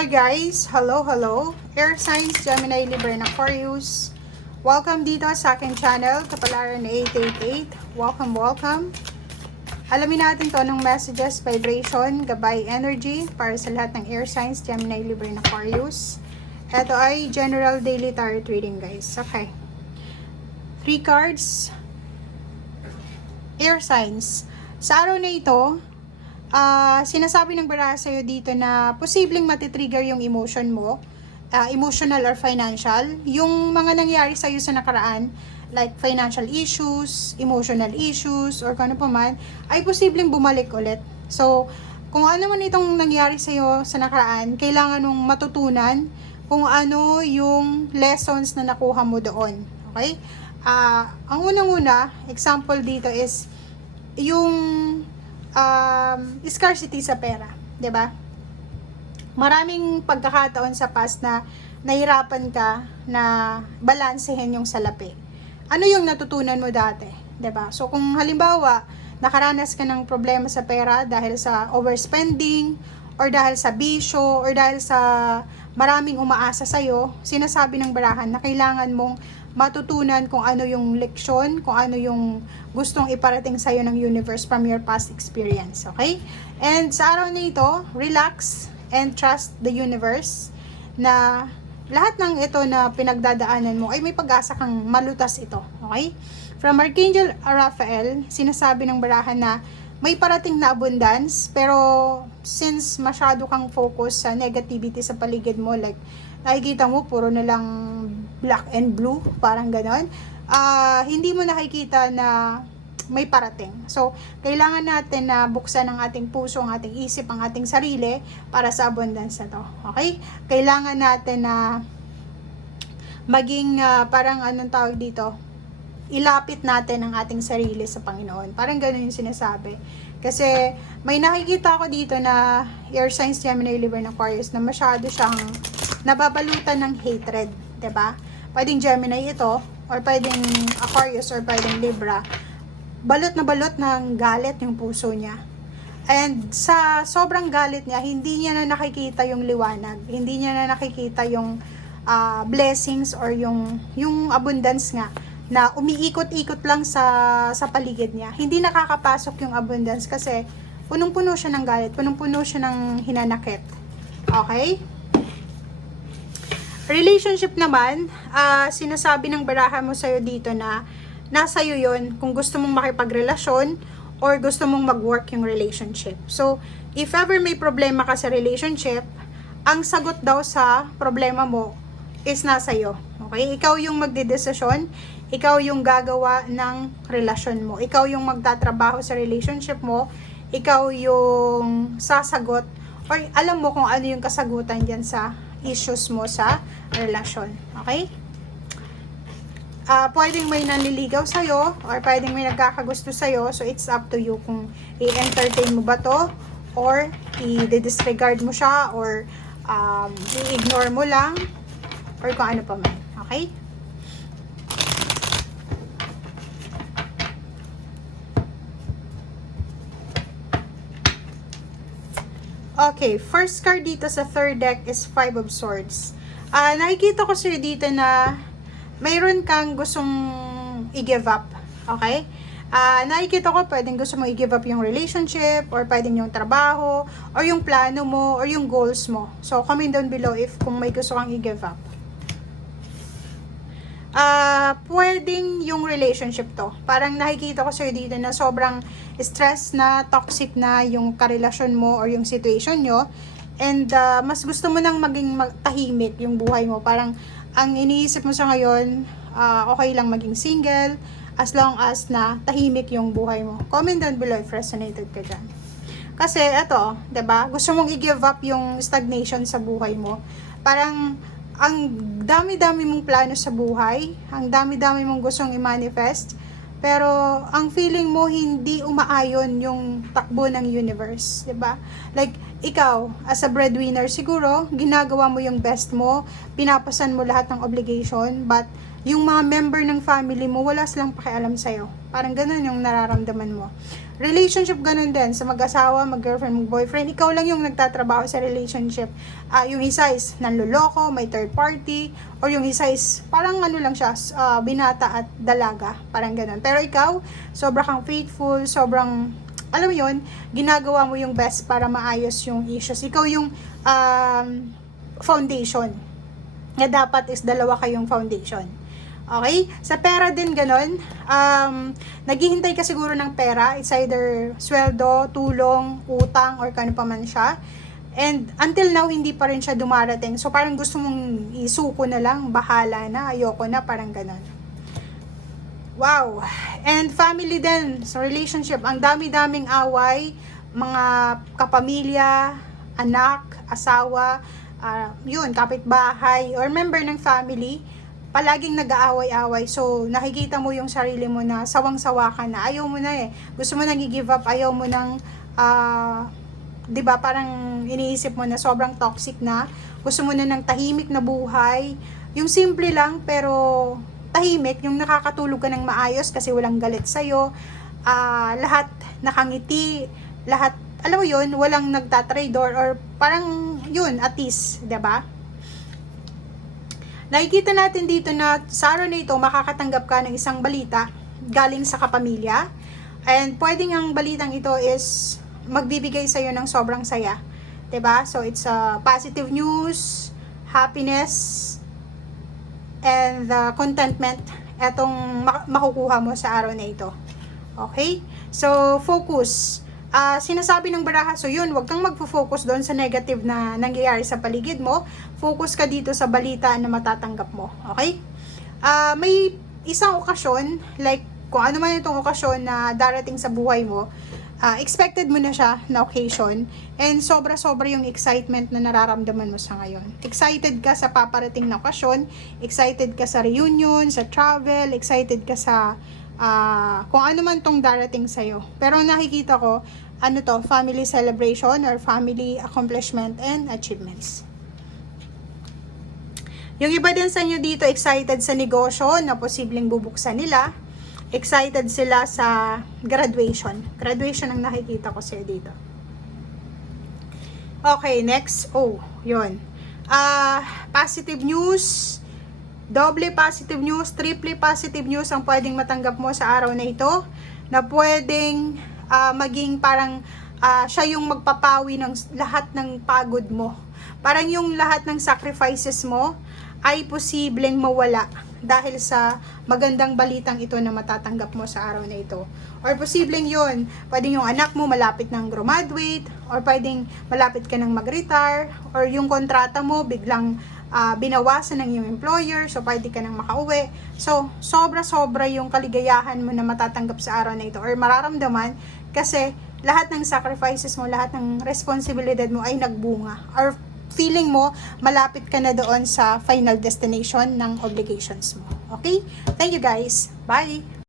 Hi guys! Hello! Air Signs, Gemini, Libra, and Aquarius. Welcome dito sa aking channel, Kapalaran 888. Welcome! Alamin natin to ng messages, vibration, gabay, energy para sa lahat ng Air Signs, Gemini, Libra, and Aquarius. Ito ay general daily tarot reading guys. Okay. 3 cards. Air Signs. Sa araw na ito, sinasabi ng baraha sa'yo dito na posibleng matitrigger yung emotion mo, emotional or financial, yung mga nangyari sa'yo sa nakaraan, like financial issues, emotional issues, or kung ano pa man, ay posibleng bumalik ulit. So, kung ano man itong nangyari sa'yo sa nakaraan, kailangan mong matutunan kung ano yung lessons na nakuha mo doon. Okay? Ang unang-una, example dito is, yung scarcity sa pera, 'di ba? Maraming pagkakataon sa past na nahirapan ka na balansehin yung salapi. Ano yung natutunan mo dati, 'di ba? So kung halimbawa nakaranas ka ng problema sa pera dahil sa overspending or dahil sa bisyo or dahil sa maraming umaasa sa iyo, sinasabi ng barahan na kailangan mong matutunan kung ano yung leksyon, kung ano yung gustong iparating sa'yo ng universe from your past experience, okay? And sa araw na ito, relax and trust the universe na lahat ng ito na pinagdadaanan mo ay may pag-asa kang malutas ito, okay? From Archangel Raphael, sinasabi ng barahan na may parating na abundance, pero since masyado kang focus sa negativity sa paligid mo, like nakikita mo puro na lang black and blue, parang ganon, hindi mo nakikita na may parating. So, kailangan natin na buksan ang ating puso, ang ating isip, ang ating sarili para sa abundance na to. Okay? Kailangan natin na maging parang anong tawag dito, ilapit natin ang ating sarili sa Panginoon. Parang ganon yung sinasabi. Kasi may nakikita ako dito na Air Signs, Gemini, Libra, and Aquarius na masyado siyang nababalutan ng hatred, 'di ba? Pwedeng Gemini ito, or pwedeng Aquarius, or pwedeng Libra. Balot na balot ng galit yung puso niya. And sa sobrang galit niya, hindi niya na nakikita yung liwanag, hindi niya na nakikita yung blessings or yung abundance nga na umiikot-ikot lang sa paligid niya. Hindi nakakapasok yung abundance kasi punong-puno siya ng galit, punong-puno siya ng hinanakit. Okay? Relationship naman, sinasabi ng baraha mo sa'yo dito na nasa iyo yun kung gusto mong makipagrelasyon or gusto mong mag-work yung relationship. So, if ever may problema ka sa relationship, ang sagot daw sa problema mo is nasa iyo. Okay? Ikaw yung magdedesisyon, ikaw yung gagawa ng relasyon mo, ikaw yung magtatrabaho sa relationship mo, ikaw yung sasagot, or alam mo kung ano yung kasagutan dyan sa issues mo sa relasyon. Okay? Pwedeng may nanliligaw sa'yo or pwedeng may nagkakagusto sa'yo. So, it's up to you kung i-entertain mo ba to or i-disregard mo siya or i-ignore mo lang or kung ano pa man. Okay? Okay, first card dito sa third deck is 5 of Swords. Nakikita ko sa'yo dito na mayroon kang gustong i-give up. Okay? Nakikita ko pwedeng gusto mo i-give up yung relationship or pwedeng yung trabaho or yung plano mo or yung goals mo. So, comment down below if kung may gusto kang i-give up. Pwedeng yung relationship to. Parang nakikita ko sa'yo dito na sobrang stress na, toxic na yung karelasyon mo or yung situation nyo. And mas gusto mo nang maging tahimik yung buhay mo. Parang ang iniisip mo sa ngayon, okay lang maging single as long as na tahimik yung buhay mo. Comment down below if resonated ka dyan. Kasi eto, 'di ba? Gusto mong i-give up yung stagnation sa buhay mo. Parang ang dami-dami mong plano sa buhay, ang dami-dami mong gustong i-manifest, pero ang feeling mo hindi umaayon yung takbo ng universe, 'di ba? Like ikaw, as a breadwinner siguro, ginagawa mo yung best mo, pinapasan mo lahat ng obligation, but yung mga member ng family mo wala silang pakialam sa iyo. Parang ganun yung nararamdaman mo. Relationship, ganun din. Sa mag-asawa, mag-girlfriend, mag-boyfriend, ikaw lang yung nagtatrabaho sa relationship. Yung isa is nanloloko, may third party, or yung isa is parang ano lang siya, binata at dalaga. Parang ganun. Pero ikaw, sobra kang faithful, sobrang, alam mo yun, ginagawa mo yung best para maayos yung issues. Ikaw yung foundation. Na dapat is dalawa kayong foundation. Okay? Sa pera din ganun. Naghihintay ka siguro ng pera. It's either sweldo, tulong, utang, or kano pa man siya. And until now, hindi pa rin siya dumarating. So parang gusto mong isuko na lang, bahala na, ayoko na, parang ganun. Wow! And family din, sa relationship, ang dami-daming away, mga kapamilya, anak, asawa, yun, kapitbahay, or member ng family, palaging nag-aaway-away. So, nakikita mo yung sarili mo na sawang-sawa ka na. Ayaw mo na eh. Gusto mo nang i-give up. Ayaw mo nang, 'di ba, parang iniisip mo na sobrang toxic na. Gusto mo na ng tahimik na buhay. Yung simple lang, pero tahimik. Yung nakakatulog ka ng maayos kasi walang galit sa'yo. Lahat nakangiti. Lahat, alam mo yun, walang nagtatraidor or parang yun, at least, 'di ba? Nakikita natin dito na sa araw na ito, makakatanggap ka ng isang balita galing sa kapamilya. And pwedeng ang balitang ito is magbibigay sa'yo ng sobrang saya. 'Di ba? So, it's a positive news, happiness, and contentment. Etong makukuha mo sa araw na ito. Okay? So, focus. Sinasabi ng baraha, so yun, wag kang magfo-focus doon sa negative na nangyayari sa paligid mo. Focus ka dito sa balita na matatanggap mo. Okay? May isang okasyon, like kung ano man itong okasyon na darating sa buhay mo, expected mo na siya na occasion, and sobra-sobra yung excitement na nararamdaman mo sa ngayon. Excited ka sa paparating na okasyon, excited ka sa reunion, sa travel, excited ka sa kung ano man tong darating sa'yo. Pero nakikita ko, ano to, family celebration or family accomplishment and achievements. Yung iba din sa inyo dito, excited sa negosyo na posibleng bubuksan nila. Excited sila sa graduation. Graduation ang nakikita ko sa'yo dito. Okay, next. Oh, yun. Positive news. Doble positive news, triple positive news ang pwedeng matanggap mo sa araw na ito, na pwedeng maging parang siya yung magpapawi ng lahat ng pagod mo. Parang yung lahat ng sacrifices mo ay posibleng mawala dahil sa magandang balitang ito na matatanggap mo sa araw na ito. Or posibleng yun, pwedeng yung anak mo malapit ng graduate, or pwedeng malapit ka ng mag-retire, or yung kontrata mo biglang binawasan ng iyong employer, so pwede ka nang makauwi. So, sobra-sobra yung kaligayahan mo na matatanggap sa araw na ito or mararamdaman kasi lahat ng sacrifices mo, lahat ng responsibilidad mo ay nagbunga or feeling mo malapit ka na doon sa final destination ng obligations mo. Okay? Thank you guys. Bye!